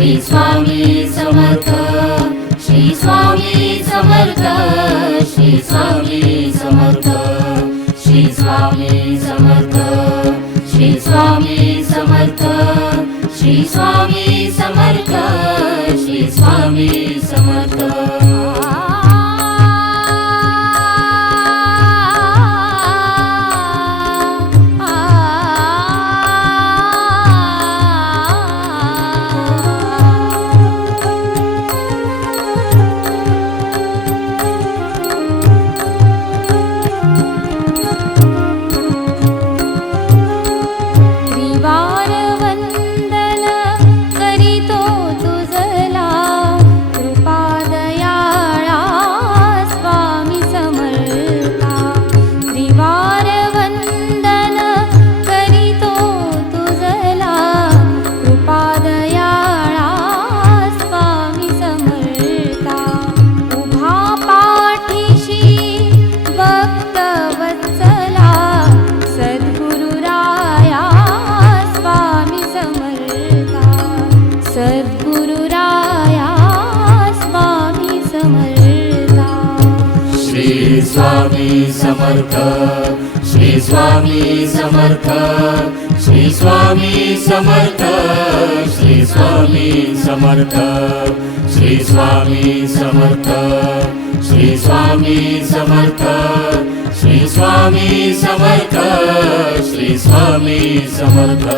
Shri Swami Samarth, Shri Swami Samarth, Shri Swami Samarth, Shri Swami Samarth, Shri Swami Samarth, Shri Swami Samarth, Shri Swami Samarth. Swami Samarth, Shri Swami Samarth, Shri Swami Samarth, Shri Swami Samarth, Shri Swami Samarth, Shri Swami Samarth, Shri Swami Samarth, Shri Swami Samarth.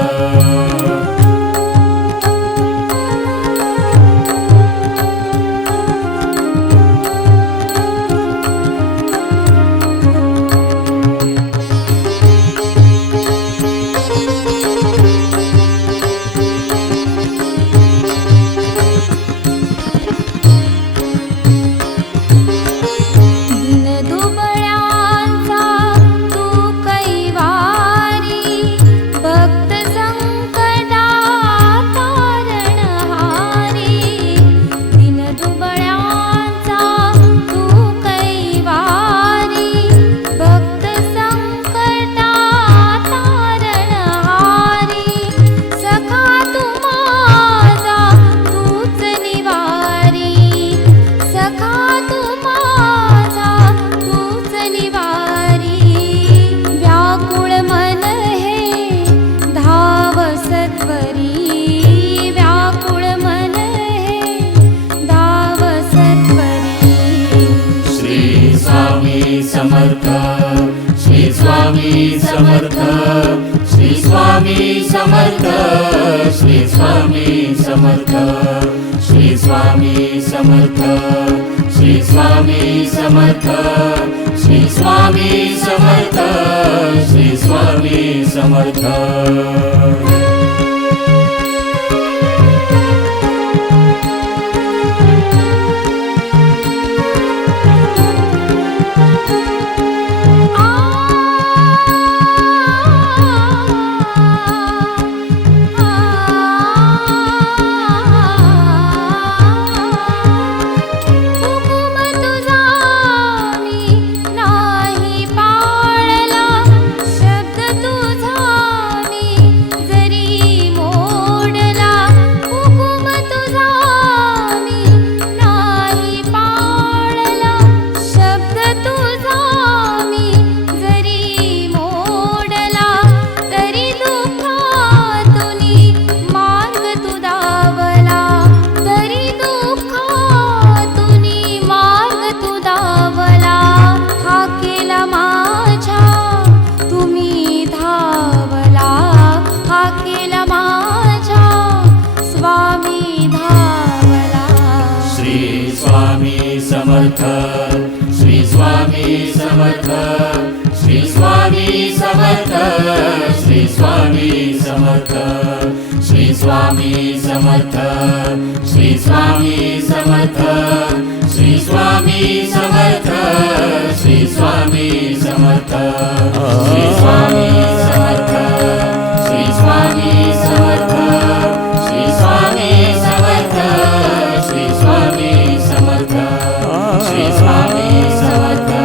Samarth, Shri Swami Samarth, Shri Swami Samarth, Shri Swami Samarth, Shri Swami Samarth, Shri Swami Samarth, Shri Swami Samarth, Shri Swami Samarth. Samarth, Shri Swami Samarth, Shri Swami Samarth, Shri Swami Samarth, Shri Swami Samarth, Shri Swami Samarth, Shri Swami Samarth, Shri Swami Samarth, Shri Swami Samarth, Shri Swami Samarth, Shri Swami Samarth, Shri Swami Samarth, Shri Swami Samarth.